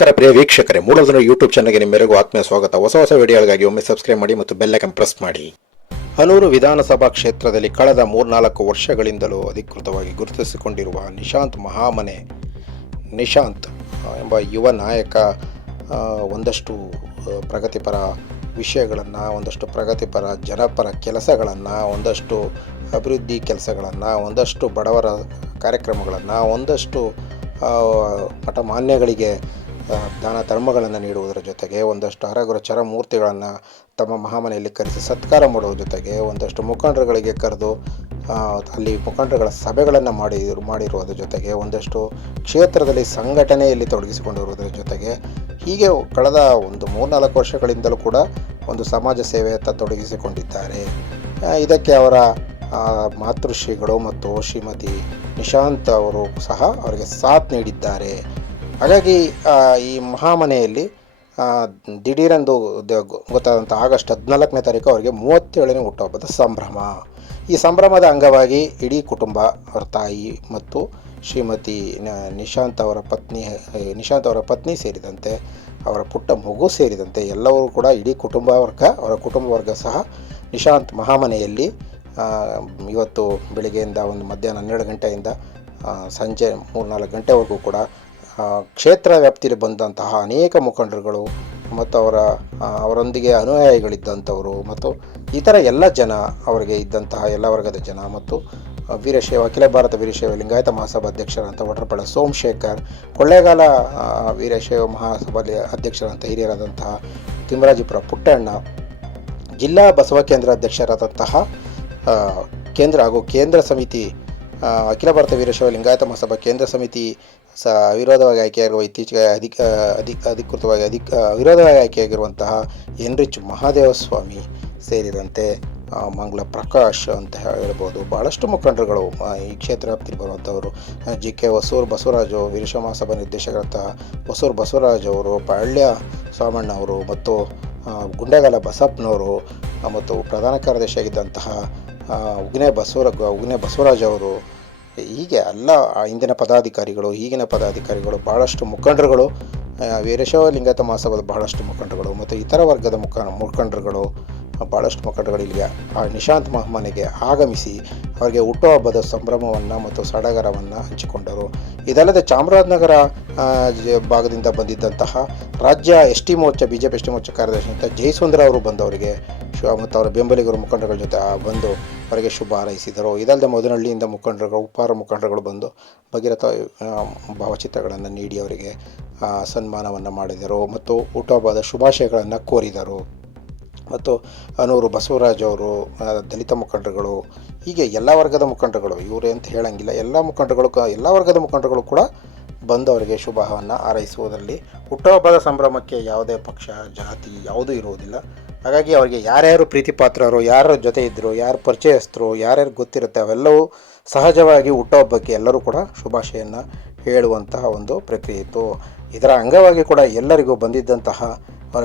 ನಮಸ್ಕಾರ ಪ್ರಿಯ ವೀಕ್ಷಕರೇ ಮೂಲಧನ ಯೂಟ್ಯೂಬ್ ಚಾನಲ್ಗೆ ನಿಮ್ಮೆಲ್ಲರಿಗೂ ಆತ್ಮೀಯ ಸ್ವಾಗತ. ಹೊಸ ಹೊಸ ವಿಡಿಯೋಗಳಿಗಾಗಿ ಒಮ್ಮೆ ಸಬ್ಸ್ಕ್ರೈಬ್ ಮಾಡಿ ಮತ್ತು ಬೆಲ್ಲೈಕನ್ ಪ್ರೆಸ್ ಮಾಡಿ. ಹನೂರು ವಿಧಾನಸಭಾ ಕ್ಷೇತ್ರದಲ್ಲಿ ಕಳೆದ ಮೂರ್ನಾಲ್ಕು ವರ್ಷಗಳಿಂದಲೂ ಅಧಿಕೃತವಾಗಿ ಗುರುತಿಸಿಕೊಂಡಿರುವ ನಿಶಾಂತ್ ಮಹಾಮನೆ, ನಿಶಾಂತ್ ಎಂಬ ಯುವ ನಾಯಕ ಒಂದಷ್ಟು ಪ್ರಗತಿಪರ ವಿಷಯಗಳನ್ನು, ಒಂದಷ್ಟು ಪ್ರಗತಿಪರ, ಜನಪರ ಕೆಲಸಗಳನ್ನು, ಒಂದಷ್ಟು ಅಭಿವೃದ್ಧಿ ಕೆಲಸಗಳನ್ನು, ಒಂದಷ್ಟು ಬಡವರ ಕಾರ್ಯಕ್ರಮಗಳನ್ನು, ಒಂದಷ್ಟು ಪಟಮಾನ್ಯಗಳಿಗೆ ದಾನ ಧರ್ಮಗಳನ್ನು ನೀಡುವುದರ ಜೊತೆಗೆ ಒಂದಷ್ಟು ಹರಗುರ ಚರಮೂರ್ತಿಗಳನ್ನು ತಮ್ಮ ಮಹಾಮನೆಯಲ್ಲಿ ಕರೆಸಿ ಸತ್ಕಾರ ಮಾಡುವ ಜೊತೆಗೆ ಒಂದಷ್ಟು ಮುಖಂಡರುಗಳಿಗೆ ಕರೆದು ಅಲ್ಲಿ ಮುಖಂಡರುಗಳ ಸಭೆಗಳನ್ನು ಮಾಡಿ, ಮಾಡಿರುವುದರ ಜೊತೆಗೆ ಒಂದಷ್ಟು ಕ್ಷೇತ್ರದಲ್ಲಿ ಸಂಘಟನೆಯಲ್ಲಿ ತೊಡಗಿಸಿಕೊಂಡಿರುವುದರ ಜೊತೆಗೆ ಹೀಗೆ ಕಳೆದ ಒಂದು ಮೂರ್ನಾಲ್ಕು ವರ್ಷಗಳಿಂದಲೂ ಕೂಡ ಒಂದು ಸಮಾಜ ಸೇವೆಯತ್ತ ತೊಡಗಿಸಿಕೊಂಡಿದ್ದಾರೆ. ಇದಕ್ಕೆ ಅವರ ಮಾತೃಶ್ರೀಗಳು ಮತ್ತು ಶ್ರೀಮತಿ ನಿಶಾಂತ್ ಅವರು ಸಹ ಅವರಿಗೆ ಸಾಥ್ ನೀಡಿದ್ದಾರೆ. ಹಾಗಾಗಿ ಈ ಮಹಾಮನೆಯಲ್ಲಿ ದಿಢೀರಂದು ಗೊತ್ತಾದಂಥ ಆಗಸ್ಟ್ ಹದಿನಾಲ್ಕನೇ ತಾರೀಕು ಅವರಿಗೆ ಮೂವತ್ತೇಳನೇ ಹುಟ್ಟುಹಬ್ಬದ ಸಂಭ್ರಮ. ಈ ಸಂಭ್ರಮದ ಅಂಗವಾಗಿ ಇಡೀ ಕುಟುಂಬ, ಅವರ ತಾಯಿ ಮತ್ತು ಶ್ರೀಮತಿ ನಿಶಾಂತ್ ಅವರ ಪತ್ನಿ ನಿಶಾಂತ್ ಅವರ ಪತ್ನಿ ಸೇರಿದಂತೆ ಅವರ ಪುಟ್ಟ ಮಗು ಸೇರಿದಂತೆ ಎಲ್ಲರೂ ಕೂಡ ಇಡೀ ಕುಟುಂಬ ವರ್ಗ, ಅವರ ಕುಟುಂಬ ವರ್ಗ ಸಹ ನಿಶಾಂತ್ ಮಹಾಮನೆಯಲ್ಲಿ ಇವತ್ತು ಬೆಳಿಗ್ಗೆಯಿಂದ ಒಂದು ಮಧ್ಯಾಹ್ನ ಹನ್ನೆರಡು ಗಂಟೆಯಿಂದ ಸಂಜೆ ಸಂಜೆ ಮೂರ್ನಾಲ್ಕು ಗಂಟೆವರೆಗೂ ಕೂಡ ಕ್ಷೇತ್ರ ವ್ಯಾಪ್ತಿಯಲ್ಲಿ ಬಂದಂತಹ ಅನೇಕ ಮುಖಂಡರುಗಳು ಮತ್ತು ಅವರ ಅವರೊಂದಿಗೆ ಅನುಯಾಯಿಗಳಿದ್ದಂಥವರು ಮತ್ತು ಇತರ ಎಲ್ಲ ಜನ ಅವರಿಗೆ ಇದ್ದಂತಹ ಎಲ್ಲ ವರ್ಗದ ಜನ ಮತ್ತು ವೀರಶೈವ, ಅಖಿಲ ಭಾರತ ವೀರಶೈವ ಲಿಂಗಾಯತ ಮಹಾಸಭಾ ಅಧ್ಯಕ್ಷರಂತ ವಟ್ರಪಳ ಸೋಮಶೇಖರ್ ಕೊಳ್ಳೇಗಾಲ ವೀರಶೈವ ಮಹಾಸಭಾ ಅಧ್ಯಕ್ಷರಂತ ಹಿರಿಯರಾದಂತಹ ತಿಮ್ಮರಾಜಿಪುರ ಪುಟ್ಟಣ್ಣ, ಜಿಲ್ಲಾ ಬಸವ ಕೇಂದ್ರ ಅಧ್ಯಕ್ಷರಾದಂತಹ ಕೇಂದ್ರ ಹಾಗೂ ಕೇಂದ್ರ ಸಮಿತಿ ಅಖಿಲ ಭಾರತ ವೀರಶೈವ ಲಿಂಗಾಯತ ಮಹಾಸಭಾ ಕೇಂದ್ರ ಸಮಿತಿ ಸ ವಿರೋಧವಾಗಿ ಆಯ್ಕೆಯಾಗಿರುವ ಇತ್ತೀಚೆಗೆ ಅಧಿಕ ಅಧಿಕ ಅಧಿಕೃತವಾಗಿ ಅಧಿಕ ವಿರೋಧವಾಗಿ ಆಯ್ಕೆಯಾಗಿರುವಂತಹ ಎನ್ ರಿಚ್ ಮಹಾದೇವ ಸ್ವಾಮಿ ಸೇರಿದಂತೆ ಮಂಗಳ ಪ್ರಕಾಶ್ ಅಂತ ಹೇಳ್ಬೋದು. ಭಾಳಷ್ಟು ಮುಖಂಡರುಗಳು ಈ ಕ್ಷೇತ್ರ ವ್ಯಾಪ್ತಿ ಬರುವಂಥವರು. ಜಿ ಕೆ ಹೊಸೂರು ಬಸವರಾಜು ವೀರಶಮಾಸಭಾ ನಿರ್ದೇಶಕರಂತಹ ಹೊಸೂರು ಬಸವರಾಜ್ ಅವರು, ಪಾಳ್ಯ ಸೋಮಣ್ಣ ಅವರು ಮತ್ತು ಗುಂಡೆಗಾಲ ಬಸಪ್ಪನವರು ಮತ್ತು ಪ್ರಧಾನ ಕಾರ್ಯದರ್ಶಿಯಾಗಿದ್ದಂತಹ ಉಗ್ನೆ ಬಸವರ, ಉಗ್ನೆ ಬಸವರಾಜ್ ಅವರು ಹೀಗೆ ಎಲ್ಲ ಹಿಂದಿನ ಪದಾಧಿಕಾರಿಗಳು, ಈಗಿನ ಪದಾಧಿಕಾರಿಗಳು, ಬಹಳಷ್ಟು ಮುಖಂಡರುಗಳು ವೀರಶೈವ ಲಿಂಗಾಯತ ಮಹಾಸಭಾದ ಬಹಳಷ್ಟು ಮುಖಂಡರುಗಳು, ಮತ್ತು ಇತರ ವರ್ಗದ ಮುಖ ಮುಖಂಡರುಗಳು ಭಾಳಷ್ಟು ಮುಖಂಡರುಗಳು ಇಲ್ಲಿಗೆ ಆ, ನಿಶಾಂತ್ ಮಹಮ್ಮನಿಗೆ ಆಗಮಿಸಿ ಅವರಿಗೆ ಹುಟ್ಟುಹಬ್ಬದ ಸಂಭ್ರಮವನ್ನು ಮತ್ತು ಸಡಗರವನ್ನು ಹಂಚಿಕೊಂಡರು. ಇದಲ್ಲದೆ ಚಾಮರಾಜನಗರ ಭಾಗದಿಂದ ಬಂದಿದ್ದಂತಹ ರಾಜ್ಯ S T Morcha B J P S T Morcha ಕಾರ್ಯದರ್ಶಿ ಜಯಸುಂದರ ಅವರು ಬಂದವರಿಗೆ ಶುಭ ಮತ್ತು ಅವರ ಬೆಂಬಲಿಗರು ಮುಖಂಡಗಳ ಜೊತೆ ಬಂದು ಅವರಿಗೆ ಶುಭ ಹಾರೈಸಿದರು. ಇದಲ್ಲದೆ ಮೊದಲಹಳ್ಳಿಯಿಂದ ಮುಖಂಡರುಗಳು ಉಪಾರ ಮುಖಂಡರುಗಳು ಬಂದು ಭಗೀರಥ ಭಾವಚಿತ್ರಗಳನ್ನು ನೀಡಿ ಅವರಿಗೆ ಸನ್ಮಾನವನ್ನು ಮಾಡಿದರು ಮತ್ತು ಹುಟ್ಟುಹಬ್ಬದ ಶುಭಾಶಯಗಳನ್ನು ಕೋರಿದರು. ಮತ್ತು ಅನೂರು ಬಸವರಾಜ್ ಅವರು ದಲಿತ ಮುಖಂಡರುಗಳು, ಹೀಗೆ ಎಲ್ಲ ವರ್ಗದ ಮುಖಂಡರುಗಳು, ಇವರೇ ಅಂತ ಹೇಳಂಗಿಲ್ಲ, ಎಲ್ಲ ಮುಖಂಡರುಗಳು ಕ, ಎಲ್ಲ ವರ್ಗದ ಮುಖಂಡರುಗಳು ಕೂಡ ಬಂದು ಅವರಿಗೆ ಶುಭವನ್ನು ಹಾರೈಸುವುದರಲ್ಲಿ ಹುಟ್ಟುಹಬ್ಬದ ಸಂಭ್ರಮಕ್ಕೆ ಯಾವುದೇ ಪಕ್ಷ, ಜಾತಿ ಯಾವುದೂ ಇರುವುದಿಲ್ಲ. ಹಾಗಾಗಿ ಅವರಿಗೆ ಯಾರ್ಯಾರು ಪ್ರೀತಿ ಪಾತ್ರರು ಯಾರ ಜೊತೆ ಇದ್ದರು ಯಾರು ಪರಿಚಯಸ್ಥರು, ಯಾರ್ಯಾರು ಗೊತ್ತಿರುತ್ತೆ, ಅವೆಲ್ಲವೂ ಸಹಜವಾಗಿ ಹುಟ್ಟುಹಬ್ಬಕ್ಕೆ ಎಲ್ಲರೂ ಕೂಡ ಶುಭಾಶಯನ್ನು ಹೇಳುವಂತಹ ಒಂದು ಪ್ರಕ್ರಿಯೆ ಇತ್ತು. ಇದರ ಅಂಗವಾಗಿ ಕೂಡ ಎಲ್ಲರಿಗೂ ಬಂದಿದ್ದಂತಹ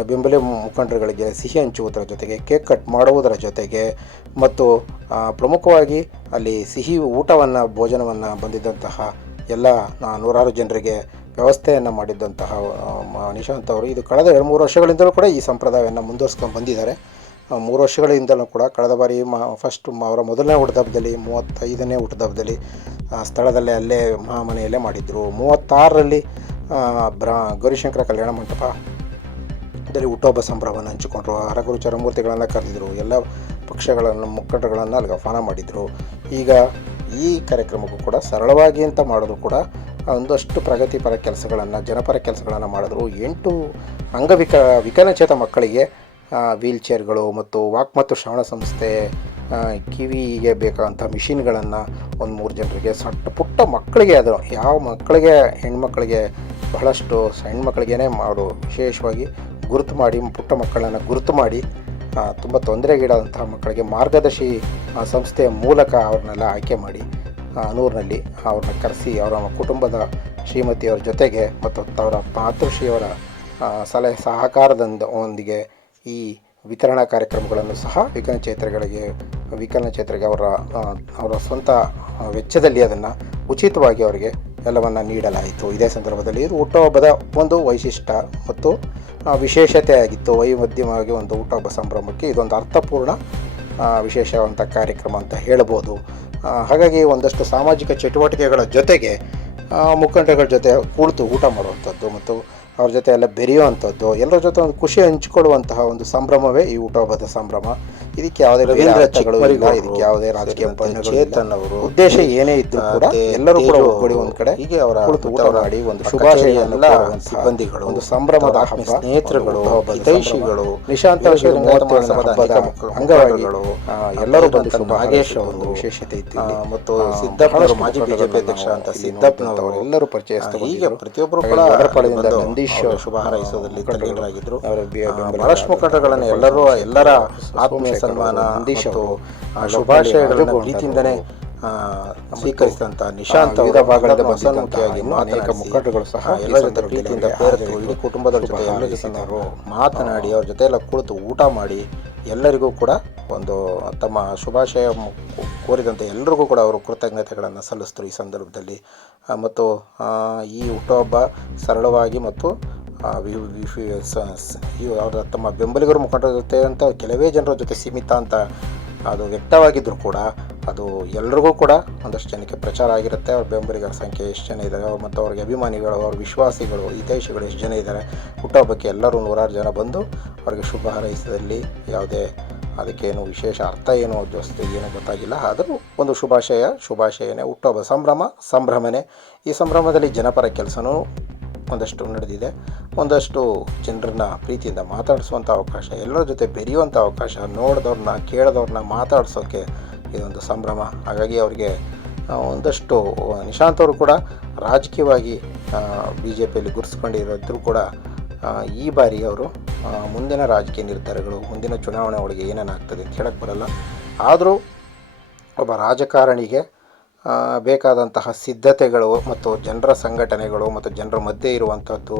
ಬೆಂಬಲ ಮುಖಂಡರುಗಳಿಗೆ ಸಿಹಿ ಹಂಚುವುದರ ಜೊತೆಗೆ ಕೇಕ್ ಕಟ್ ಮಾಡುವುದರ ಜೊತೆಗೆ ಮತ್ತು ಪ್ರಮುಖವಾಗಿ ಅಲ್ಲಿ ಸಿಹಿ ಊಟವನ್ನು, ಭೋಜನವನ್ನು ಬಂದಿದ್ದಂತಹ ಎಲ್ಲ ನೂರಾರು ಜನರಿಗೆ ವ್ಯವಸ್ಥೆಯನ್ನು ಮಾಡಿದ್ದಂತಹ ನಿಶಾಂತ್ ಅವರು ಇದು ಕಳೆದ ಎರಡು ಮೂರು ವರ್ಷಗಳಿಂದಲೂ ಕೂಡ ಈ ಸಂಪ್ರದಾಯವನ್ನು ಮುಂದುವರ್ಸ್ಕೊಂಡು ಬಂದಿದ್ದಾರೆ. ಮೂರು ವರ್ಷಗಳಿಂದಲೂ ಕೂಡ ಕಳೆದ ಬಾರಿ ಮ ಫಸ್ಟ್ ಅವರ ಮೊದಲನೇ ಹುಟ್ಟದಬ್ಬದಲ್ಲಿ ಮೂವತ್ತೈದನೇ ಹುಟ್ಟದಬ್ಬದಲ್ಲಿ ಸ್ಥಳದಲ್ಲೇ ಅಲ್ಲೇ ಮಹಾಮನೆಯಲ್ಲೇ ಮಾಡಿದ್ದರು ಮೂವತ್ತಾರರಲ್ಲಿ ಬ್ರ ಗೌರಿಶಂಕರ ಕಲ್ಯಾಣ ಮಂಟಪ ಇದರಲ್ಲಿ ಹುಟ್ಟುಹಬ್ಬ ಸಂಭ್ರಮವನ್ನು ಹಂಚಿಕೊಂಡ್ರು. ಅರಗುರು ಚರಮೂರ್ತಿಗಳನ್ನು ಕರೆದಿದ್ರು. ಎಲ್ಲ ಪಕ್ಷಗಳನ್ನು ಮುಖಂಡಗಳನ್ನು ಅಲ್ಲಿ ಆಹ್ವಾನ ಮಾಡಿದರು. ಈಗ ಈ ಕಾರ್ಯಕ್ರಮಕ್ಕೂ ಕೂಡ ಸರಳವಾಗಿ ಅಂತ ಮಾಡಿದ್ರು ಕೂಡ ಒಂದಷ್ಟು ಪ್ರಗತಿಪರ ಕೆಲಸಗಳನ್ನು, ಜನಪರ ಕೆಲಸಗಳನ್ನು ಮಾಡಿದ್ರು. ಎಂಟು ಅಂಗವಿಕ, ವಿಕಲಚೇತ ಮಕ್ಕಳಿಗೆ ವೀಲ್ ಚೇರ್ಗಳು ಮತ್ತು ವಾಕ್ ಮತ್ತು ಶ್ರವಣ ಸಂಸ್ಥೆ ಕಿವಿಗೆ ಬೇಕಾದಂಥ ಮಿಷಿನ್ಗಳನ್ನು ಒಂದು ಮೂರು ಜನರಿಗೆ ಸಣ್ಣ ಪುಟ್ಟ ಮಕ್ಕಳಿಗೆ ಅದು. ಯಾವ ಮಕ್ಕಳಿಗೆ ಹೆಣ್ಮಕ್ಳಿಗೆ ಬಹಳಷ್ಟು, ಸಣ್ಣ ಮಕ್ಕಳಿಗೇ ಅವರು ವಿಶೇಷವಾಗಿ ಗುರುತು ಮಾಡಿ, ಪುಟ್ಟ ಮಕ್ಕಳನ್ನು ಗುರುತು ಮಾಡಿ ತುಂಬ ತೊಂದರೆಗೀಡಾದಂತಹ ಮಕ್ಕಳಿಗೆ ಮಾರ್ಗದರ್ಶಿ ಸಂಸ್ಥೆಯ ಮೂಲಕ ಅವ್ರನ್ನೆಲ್ಲ ಆಯ್ಕೆ ಮಾಡಿ ಅನೂರಿನಲ್ಲಿ ಅವ್ರನ್ನ ಕರೆಸಿ ಅವರ ಕುಟುಂಬದ ಶ್ರೀಮತಿಯವರ ಜೊತೆಗೆ ಮತ್ತು ಅವರ ಮಾತೃಶ್ರೀಯವರ ಸಲಹೆ ಸಹಕಾರದಿಂದ ಒಂದಿಗೆ ಈ ವಿತರಣಾ ಕಾರ್ಯಕ್ರಮಗಳನ್ನು ಸಹ ವಿಕಲಚೇತರಿಗಳಿಗೆ ವಿಕಲಚೇತರಿಗೆ ಅವರ ಅವರ ಸ್ವಂತ ವೆಚ್ಚದಲ್ಲಿ ಅದನ್ನು ಉಚಿತವಾಗಿ ಅವರಿಗೆ ಎಲ್ಲವನ್ನು ನೀಡಲಾಯಿತು. ಇದೇ ಸಂದರ್ಭದಲ್ಲಿ ಇದು ಒಂದು ವೈಶಿಷ್ಟ್ಯ ಮತ್ತು ವಿಶೇಷತೆ ಆಗಿತ್ತು ವೈವಿಧ್ಯವಾಗಿ ಒಂದು ಹುಟ್ಟುಹಬ್ಬ ಸಂಭ್ರಮಕ್ಕೆ ಇದೊಂದು ಅರ್ಥಪೂರ್ಣ ವಿಶೇಷವಂಥ ಕಾರ್ಯಕ್ರಮ ಅಂತ ಹೇಳ್ಬೋದು. ಹಾಗಾಗಿ ಒಂದಷ್ಟು ಸಾಮಾಜಿಕ ಚಟುವಟಿಕೆಗಳ ಜೊತೆಗೆ ಮುಖಂಡಗಳ ಜೊತೆ ಕುಳಿತು ಊಟ ಮಾಡುವಂಥದ್ದು ಮತ್ತು ಅವ್ರ ಜೊತೆ ಎಲ್ಲ ಬೆರೆಯುವಂಥದ್ದು ಎಲ್ಲರ ಜೊತೆ ಒಂದು ಖುಷಿ ಹಂಚಿಕೊಳ್ಳುವಂತಹ ಒಂದು ಸಂಭ್ರಮವೇ ಈ ಊಟಹಬ್ಬದ ಸಂಭ್ರಮ. ಇದಕ್ಕೆ ಯಾವುದೇ ಇಲ್ಲ, ಇದಕ್ಕೆ ಯಾವುದೇ ರಾಜಕೀಯ ಸೇರಿದಂತೆ ಬಣ್ಣಗಳು ಚೇತನ್ ಇಲ್ಲ. ಅವರು, ಉದ್ದೇಶ ಏನೇ ಇದ್ದರೂ ಕೂಡ ಎಲ್ಲರೂ ಕೂಡ ಒಗ್ಗೂಡಿ ಒಂದು ಕಡೆ ಹೀಗೆ ಅವರ ಕುಳಿತು ಊಟ ಮಾಡಿ ಒಂದು ಶುಭಾಶಯನೆಲ್ಲ ಸಿಬ್ಬಂದಿಗಳು, ಒಂದು ಸಂಭ್ರಮದ ಹಬ್ಬ ಸ್ನೇಹಿತರುಗಳು, ಹಿತೈಷಿಗಳು, ನಿಶಾಂತ ವೀರಶೈವ ಅವರಿಗೆ ಲಿಂಗಾಯತ ಮೂವತ್ತೇಳನೇ ಮಹಾಸಭಾದ ಹಬ್ಬದ ಅನೇಕ ಅಂಗವಾಗಿ ಎಲ್ಲರೂ ಬಂದ ಭಾಗೇಶ ನಾಗೇಶ್ ಅವರು, ಒಂದು ವಿಶೇಷತೆ ಇತ್ತು ಮತ್ತು ಸಿದ್ದಪ್ಪ ಮಾಜಿ ಬಿಜೆಪಿ ಅಧ್ಯಕ್ಷ ಅಂತ ಸಿದ್ದಪ್ಪನವರು ಎಲ್ಲರೂ ಪರಿಚಯಿಸ್ತಾರೆ ಈಗ ಪ್ರತಿಯೊಬ್ಬರು ಕೂಡ ವಡಪಳ್ಳಿಯಿಂದ ಅವರ ಶುಭ ಹಾರೈಸೋದ್ರಲ್ಲಿ ತಲ್ಲೀನರಾಗಿದ್ದರು ಬಹಳಷ್ಟು ಮುಖಂಡಗಳನ್ನು ಎಲ್ಲರೂ ಎಲ್ಲರ ಆತ್ಮೀಯ ಸನ್ಮಾನ ಅಂದೀಶ್ ಶುಭಾಶಯಗಳನ್ನು ರಾಜಗೌಡ ಆ, ನಿಶಾಂತ್ ಅವರ ಭಾಗದ ಇನ್ನೂ ಅನೇಕ ಮುಖಂಡಗಳು ಸಹ ಎಲ್ಲರ ಜೊತೆ ಪ್ರೀತಿಯಿಂದ ಅವರಿಗೆ ಇಡೀ ಕುಟುಂಬದವ್ರ ಶುಭ ಜೊತೆ ಎಲ್ಲರ ಜೊತೆ ಮಾತನಾಡಿ ಅವ್ರ ಜೊತೆ ಎಲ್ಲ ಕುಳಿತು ಊಟ ಮಾಡಿ ಎಲ್ಲರಿಗೂ ಕೂಡ ಒಂದು ತಮ್ಮ ಶುಭಾಶಯ ಕೋರಿದಂತೆ ಎಲ್ಲರಿಗೂ ಕೂಡ ಅವರು ಕೃತಜ್ಞತೆಗಳನ್ನು ಸಲ್ಲಿಸಿದ್ರು ಈ ಸಂದರ್ಭದಲ್ಲಿ. ಮತ್ತು ಈ ಹುಟ್ಟುಹಬ್ಬ ಸರಳವಾಗಿ ಮತ್ತು ಅವರ ತಮ್ಮ ಬೆಂಬಲಿಗರ ಮುಖಂಡರ ಜೊತೆ ಅಂತ ಕೆಲವೇ ಜನರ ಜೊತೆ ಸೀಮಿತ ಅಂತ ಅದು ವ್ಯಕ್ತವಾಗಿದ್ದರೂ ಕೂಡ ಅದು ಎಲ್ರಿಗೂ ಕೂಡ ಒಂದಷ್ಟು ಜನಕ್ಕೆ ಪ್ರಚಾರ ಆಗಿರುತ್ತೆ. ಅವ್ರ ಬೆಂಬಲಿಗರ ಸಂಖ್ಯೆ ಎಷ್ಟು ಜನ ಇದ್ದಾರೆ ಅವ್ರು ಮತ್ತು ಅವ್ರಿಗೆ ಅಭಿಮಾನಿಗಳು, ಅವ್ರ ವಿಶ್ವಾಸಿಗಳು, ಹಿತೈಷಿಗಳು ಎಷ್ಟು ಜನ ಇದ್ದಾರೆ ಹುಟ್ಟುಹಬ್ಬಕ್ಕೆ ಎಲ್ಲರೂ ನೂರಾರು ಜನ ಬಂದು ಅವ್ರಿಗೆ ಶುಭ ಹಾರೈಸಿದಲ್ಲಿ ಯಾವುದೇ ಅದಕ್ಕೇನು ವಿಶೇಷ ಅರ್ಥ ಏನು ಜಾಸ್ತಿ ಏನೂ ಗೊತ್ತಾಗಿಲ್ಲ. ಆದರೂ ಒಂದು ಶುಭಾಶಯ, ಶುಭಾಶಯನೇ, ಹುಟ್ಟುಹಬ್ಬ ಸಂಭ್ರಮ, ಸಂಭ್ರಮನೆ. ಈ ಸಂಭ್ರಮದಲ್ಲಿ ಜನಪರ ಕೆಲಸನೂ ಒಂದಷ್ಟು ನಡೆದಿದೆ. ಒಂದಷ್ಟು ಜನರನ್ನ ಪ್ರೀತಿಯಿಂದ ಮಾತಾಡಿಸುವಂಥ ಅವಕಾಶ, ಎಲ್ಲರ ಜೊತೆ ಬೆರೆಯುವಂಥ ಅವಕಾಶ, ನೋಡಿದವ್ರನ್ನ, ಕೇಳಿದವ್ರನ್ನ ಮಾತಾಡ್ಸೋಕ್ಕೆ ಇದೊಂದು ಸಂಭ್ರಮ. ಹಾಗಾಗಿ ಅವರಿಗೆ ಒಂದಷ್ಟು ನಿಶಾಂತ್ ಅವರು ಕೂಡ ರಾಜಕೀಯವಾಗಿ ಬಿ ಜೆ ಪಿಯಲ್ಲಿ ಗುರುಸ್ಕೊಂಡಿರೋದ್ರೂ ಕೂಡ ಈ ಬಾರಿ ಅವರು ಮುಂದಿನ ರಾಜಕೀಯ ನಿರ್ಧಾರಗಳು, ಮುಂದಿನ ಚುನಾವಣೆ ಒಳಗೆ ಏನೇನಾಗ್ತದೆ ಅಂತ ಹೇಳಕ್ಕೆ ಬರಲ್ಲ. ಆದರೂ, ಒಬ್ಬ ರಾಜಕಾರಣಿಗೆ ಬೇಕಾದಂತಹ ಸಿದ್ಧತೆಗಳು ಮತ್ತು ಜನರ ಸಂಘಟನೆಗಳು ಮತ್ತು ಜನರ ಮಧ್ಯೆ ಇರುವಂಥದ್ದು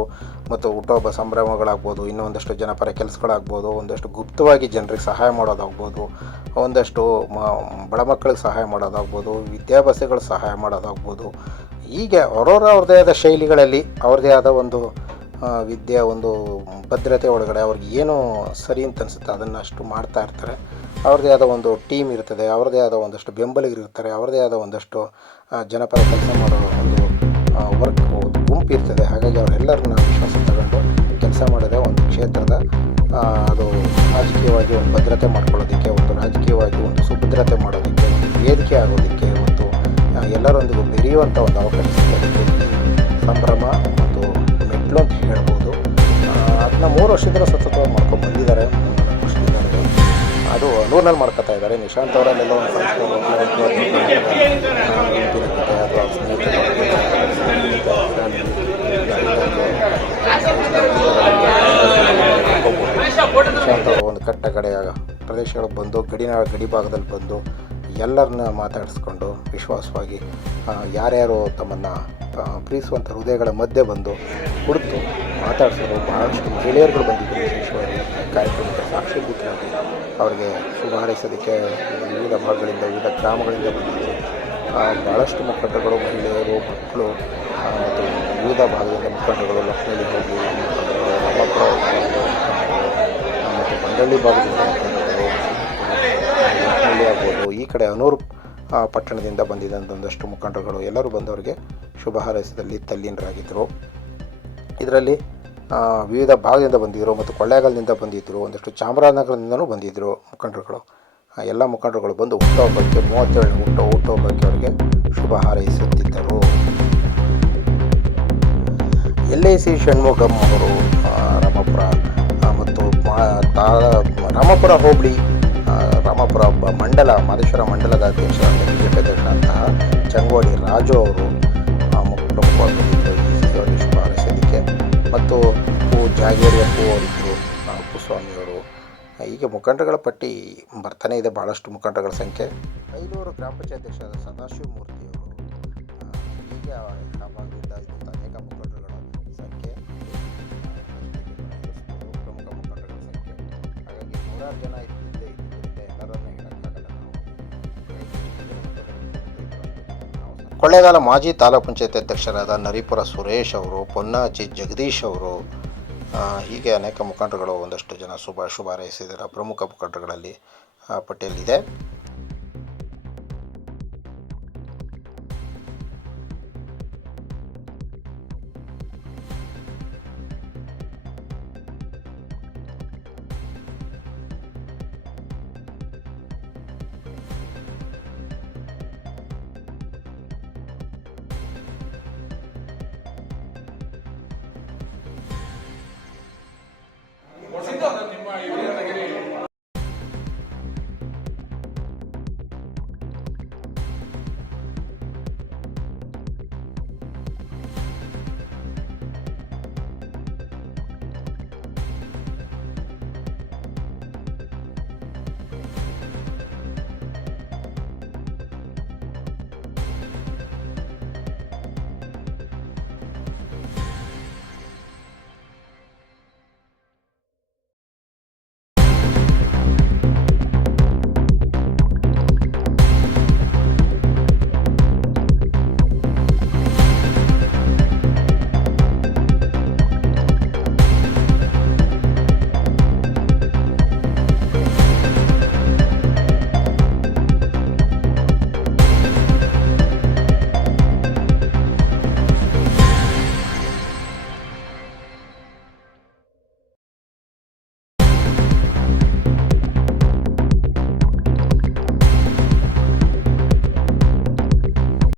ಮತ್ತು ಹುಟ್ಟುಹಬ್ಬ ಸಂಭ್ರಮಗಳಾಗ್ಬೋದು, ಇನ್ನೂ ಒಂದಷ್ಟು ಜನಪರ ಕೆಲಸಗಳಾಗ್ಬೋದು, ಒಂದಷ್ಟು ಗುಪ್ತವಾಗಿ ಜನರಿಗೆ ಸಹಾಯ ಮಾಡೋದಾಗ್ಬೋದು, ಒಂದಷ್ಟು ಮ, ಬಡ ಮಕ್ಕಳಿಗೆ ಸಹಾಯ ಮಾಡೋದಾಗ್ಬೋದು ವಿದ್ಯಾಭ್ಯಾಸಗಳು ಸಹಾಯ ಮಾಡೋದಾಗ್ಬೋದು, ಹೀಗೆ ಅವರವರ ಅವ್ರದ್ದೇ ಆದ ಶೈಲಿಗಳಲ್ಲಿ ಅವ್ರದ್ದೇ ಆದ ಒಂದು ವಿದ್ಯೆ ಒಂದು ಭದ್ರತೆ ಒಳಗಡೆ ಅವ್ರಿಗೆ ಏನು ಸರಿ ಅಂತ ಅನಿಸುತ್ತೆ ಅದನ್ನು ಅಷ್ಟು ಮಾಡ್ತಾ ಇರ್ತಾರೆ. ಅವ್ರದ್ದೇ ಆದ ಒಂದು ಟೀಮ್ ಇರ್ತದೆ, ಅವ್ರದ್ದೇ ಆದ ಒಂದಷ್ಟು ಬೆಂಬಲಿಗರಿರ್ತಾರೆ ಅವ್ರದ್ದೇ ಆದ ಒಂದಷ್ಟು ಜನಪರ ಕೆಲಸ ಮಾಡೋ ಒಂದು ವರ್ಕ್ ಗುಂಪು ಇರ್ತದೆ. ಹಾಗಾಗಿ ಅವರೆಲ್ಲರನ್ನ ವಿಶ್ವಾಸ ತಗೊಂಡು ಕೆಲಸ ಮಾಡಿದ್ರೆ ಒಂದು ಕ್ಷೇತ್ರದ ಅದು ರಾಜಕೀಯವಾಗಿ ಒಂದು ಭದ್ರತೆ ಮಾಡ್ಕೊಳ್ಳೋದಕ್ಕೆ, ಒಂದು ರಾಜಕೀಯವಾಗಿ ಒಂದು ಸುಭದ್ರತೆ ಮಾಡೋದಕ್ಕೆ ವೇದಿಕೆ ಆಗೋದಕ್ಕೆ ಮತ್ತು ಎಲ್ಲರೊಂದಿಗೂ ಬೆರೆಯುವಂಥ ಒಂದು ಅವಕಾಶ ಸಂಭ್ರಮ ಮೆಟ್ಲು ಅಂತ ಹೇಳ್ಬೋದು. ಅದನ್ನ ಮೂರು ವರ್ಷದಿಂದ ಸತತವಾಗಿ ಮಾಡ್ಕೊಂಡು ಬಂದಿದ್ದಾರೆ. ಅದು. ಅದು ಮಾಡ್ಕೋತಾ ಇದ್ದಾರೆ. ನಿಶಾಂತ್ ಅವರಲ್ಲೆಲ್ಲ ಒಂದು ನಿಶಾಂತ್ ಅವರು ಒಂದು ಕಟ್ಟ ಕಡೆಯ ಪ್ರದೇಶಗಳಿಗೆ ಬಂದು ಗಡಿನ ಗಡಿ ಭಾಗದಲ್ಲಿ ಬಂದು ಎಲ್ಲರನ್ನ ಮಾತಾಡಿಸ್ಕೊಂಡು ವಿಶ್ವಾಸವಾಗಿ ಯಾರ್ಯಾರು ತಮ್ಮನ್ನು ಪ್ರೀತಿಸುವಂಥ ಹೃದಯಗಳ ಮಧ್ಯೆ ಬಂದು ಕುಡಿತು ಮಾತಾಡಿಸೋರು, ಬಹಳಷ್ಟು ಮಹಿಳೆಯರುಗಳು ಬಂದಿದ್ದರು ವಿಶೇಷವಾಗಿ ಕಾರ್ಯಕ್ರಮಕ್ಕೆ ಸಾಕ್ಷೀಭೂತರಾಗಿ ಅವರಿಗೆ ಶುಭ ಹಾರೈಸೋದಕ್ಕೆ ವಿವಿಧ ಭಾಗಗಳಿಂದ, ವಿವಿಧ ಗ್ರಾಮಗಳಿಂದ ಬಂದಿದ್ದರು ಭಾಳಷ್ಟು ಮುಖಂಡರುಗಳು, ಮಹಿಳೆಯರು, ಮಕ್ಕಳು ಮತ್ತು ವಿವಿಧ ಭಾಗದಿಂದ ಮುಖಂಡಗಳು ಲಕ್ಷ್ಮೀಲಿ ಹೋಗಿ ಮತ್ತು ಮಂಡಳ್ಳಿ ಭಾಗದಿಂದ ಮುಖಂಡರುಗಳು ಲಕ್ಷ್ಮೀಲಿ ಆಗ್ಬೋದು ಈ ಕಡೆ ಅನೂರು ಪಟ್ಟಣದಿಂದ ಬಂದಿದ್ದಂಥ ಒಂದಷ್ಟು ಮುಖಂಡರುಗಳು ಎಲ್ಲರೂ ಬಂದವರಿಗೆ ಶುಭ ಹಾರೈಸದಲ್ಲಿ ತಲ್ಲೀನರಾಗಿದ್ದರು ಇದರಲ್ಲಿ ವಿವಿಧ ಭಾಗದಿಂದ ಬಂದಿದ್ದರು ಮತ್ತು ಕೊಳ್ಳೇಗಾಲದಿಂದ ಬಂದಿದ್ದರು ಒಂದಷ್ಟು ಚಾಮರಾಜನಗರದಿಂದಲೂ ಬಂದಿದ್ದರು ಮುಖಂಡರುಗಳು. ಎಲ್ಲ ಮುಖಂಡರುಗಳು ಬಂದು ಹುಟ್ಟುಹಬ್ಬಕ್ಕೆ ಮೂವತ್ತೇಳು ಹುಟ್ಟು ಹುಟ್ಟುಹಬ್ಬಕ್ಕೆ ಅವರಿಗೆ ಶುಭ ಹಾರೈಸುತ್ತಿದ್ದರು. ಎಲ್ ಐ ಸಿ ಷಣ್ಮುಗಂ ಅವರು ರಾಮಪುರ ಮತ್ತು ರಾಮಪುರ ಹೋಬಳಿ ಆ, ಒಬ್ಬ ಮಂಡಲ ಮಾದೇಶ್ವರ ಮಂಡಲದ ಅಧ್ಯಕ್ಷ ಬಿ ಜೆ ಪಿ ಅಧ್ಯಕ್ಷರಾದಂತಹ ಚಂಗೋಡಿ ರಾಜು ಅವರು ಪ್ರಮುಖವಾಗಿ ಶುಭ ಹಾರೈಸೋದಕ್ಕೆ. ಮತ್ತು ಪು ಜಾಗೇರಿ ಅಪ್ಪು ಅವರಿದ್ದರು ಅಪ್ಪುಸ್ವಾಮಿಯವರು ಹೀಗೆ ಮುಖಂಡಗಳ ಪಟ್ಟಿ ಬರ್ತಾನೆ ಇದೆ ಭಾಳಷ್ಟು ಮುಖಂಡಗಳ ಸಂಖ್ಯೆ. ಐನೂರು ಗ್ರಾಮ ಪಂಚಾಯತ್ ಅಧ್ಯಕ್ಷರಾದ ಸದಾಶಿವ ಮೂರ್ತಿಯವರು ಆ, ಹೀಗೆ ಆ ಭಾಗದಿಂದ ಜನ ಕೊಳ್ಳೇಗಾಲ ಮಾಜಿ ತಾಲೂಕ್ ಪಂಚಾಯತ್ ಅಧ್ಯಕ್ಷರಾದ ನರಿಪುರ ಸುರೇಶ್ ಅವರು, ಪೊನ್ನಾಚಿ ಜಗದೀಶ್ ಅವರು ಹೀಗೆ ಅನೇಕ ಮುಖಂಡರುಗಳು ಒಂದಷ್ಟು ಜನ ಶುಭ ಶುಭ ಪ್ರಮುಖ ಮುಖಂಡರುಗಳಲ್ಲಿ ಪಟ್ಟಿಯಲ್ಲಿದೆ. 생각